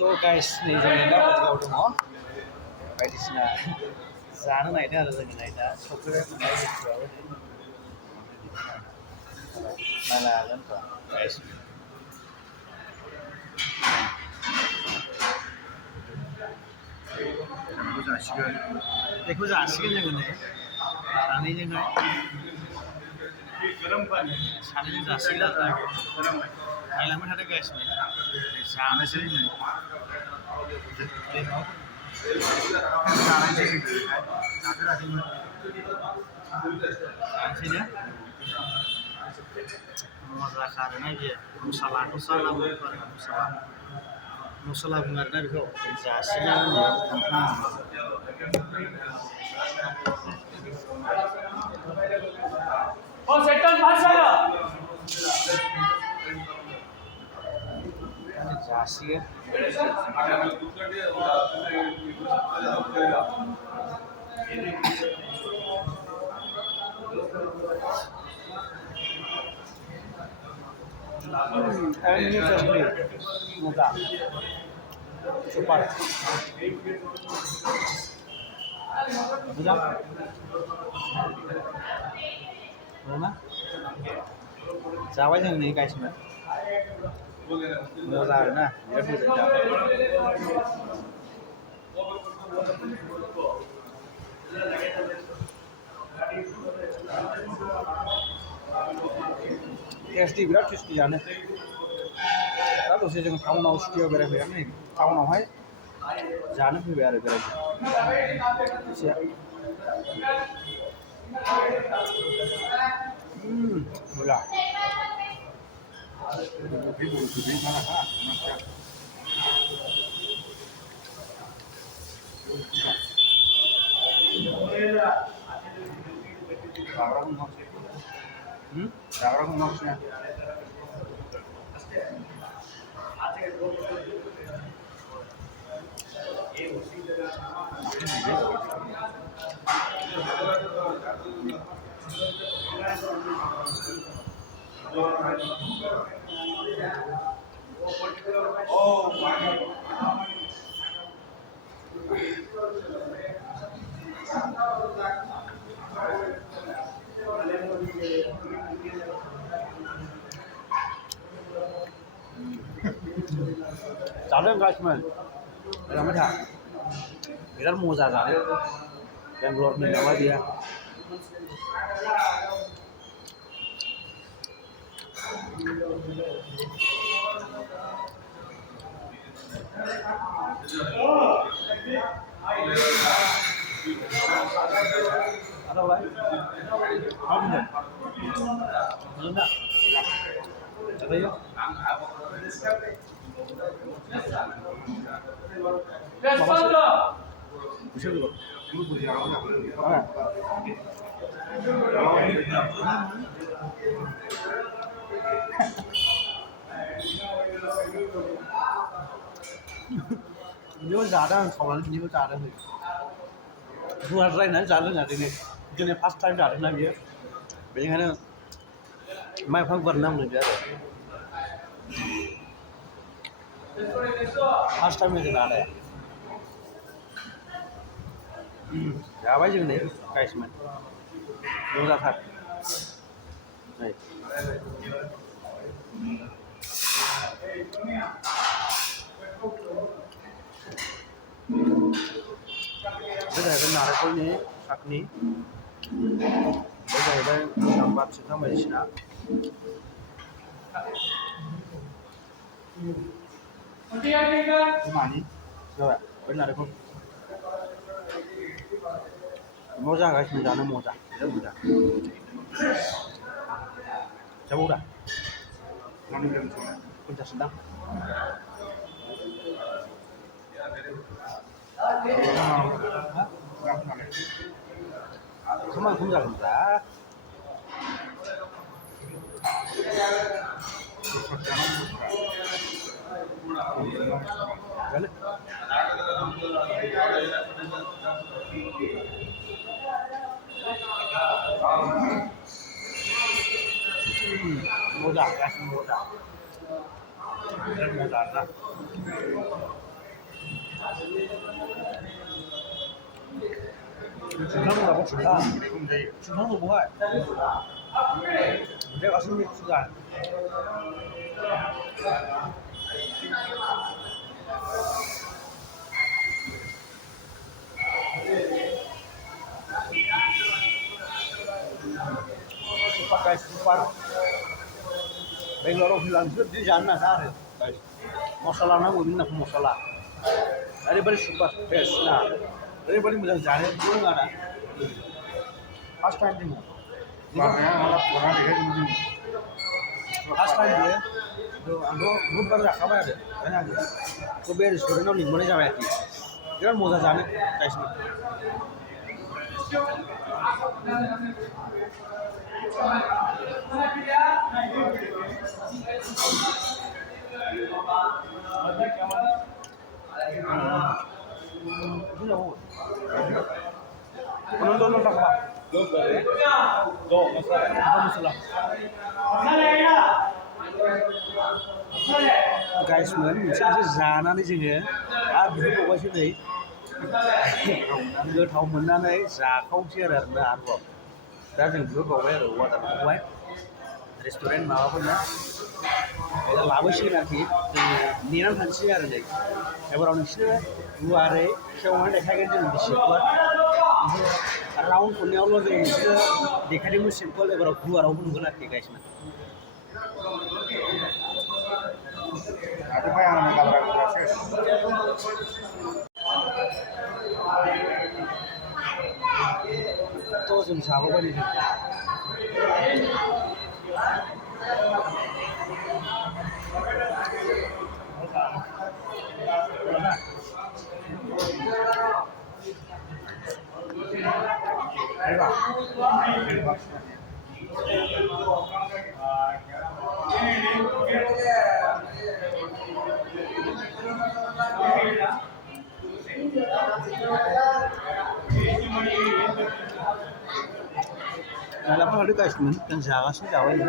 थ' गाइस नै जोङो दा हटेलाव दङ बायदिसिना जानो नागिरदों आरो जोङो नै दा सफैबाय मोननाय बुस्थुआबो नायनो हागोन थ' गाइस बेखौ जासिगोन जोङो नै सानैजोंहाय सानैजों जासिगोन आरो नायलांबाय थादो गाइस नै जानोसै नै जानोसैनो मजाखा आरोना बियो मसाला दस्रा होनना बुङो आरो मसाला बुङो आरोना बेखौ जासिगोन जासिगोन ini sendiri muka super mudah mana जाबाय जों नै गाइसमोन मोजां आरोना बिराद मोजां टेस्टि बिराद टेस्टि जानो दा दसे जों टाउनाव सिटियाव बेरायफैनानै टाउनावहाय जानो फैबाय आरो बेरायनो मोजां जाग्राखौ मावसिना जादों गाइसमोन मोजांबाय था बिराद मजा जानो बेंगलरनि नामा बियो ada apa? Apa ini? Mana? Ada ya? Bisa dulu. Ini जादों आं सावनानै बिनिखौ जादों बुंहाद्रायनानै जानो रोङा दिनै फार्स्ट टाइम जादोंना बियो बेनिखायनो माइफां बारनांगौ बियो आरो फार्स्ट टाइम जों जानाया जाबाय जों नै गाइसमोन मोजांथार नै बे जाहैबाय नारेंखलनि साखनि बे जाहैबाय जाम्बा फिथा बायदिसिना मानि जाबाय बे नारेंखल मजा गाइसमोन जानो मजा बिराद मोजां जाबाव दा 50 दां Kemana kamu jalan dah? Jalan. Mudah, mudah. Dan mudah lah. 중탕도 중탕. 중탕도 뭐야? 내가 승리 수단. Super guys, super. Bengaluru bilang itu di sana sah. Masalah na mungkin nak masalah. Everybody super best na. Everybody mudah jalan dulu nggak ada. First time dia. Makanya malah orang dia itu First time dia. तो आंगो बहुत बार रखा हुआ है ना तो बे restaurant में लिंगोने जावे थी यार मजा जाने कैसे दोनों टका दो मसाला guys मोन मोनसे जानानै जोङो आरो बिहरबावबायसो नै गोथाव मोननानै जाखावसै आरोना आरोबाव दा जों बिहरबावबाय आरो अर्डारखौहाय रेस्टुरेन्ट माबाफोरना लाबोसिगोन आरोखि जोङो नेनानै थानोसै आरो नै एबाराव नोंसोरो गुवारै खेवनानै देखायगोन जों बेसे गुवार राउन्ड खननायावल' जों नोंसोरो देखायदोंमोन सिम्पोल एबाराव गुवारावबो नुगोन आरोखि गाइस मोन Aku pengen ngambil proses. तो जों जाबावबाय नै Lama ada guys men kan jaga sih jawa ini.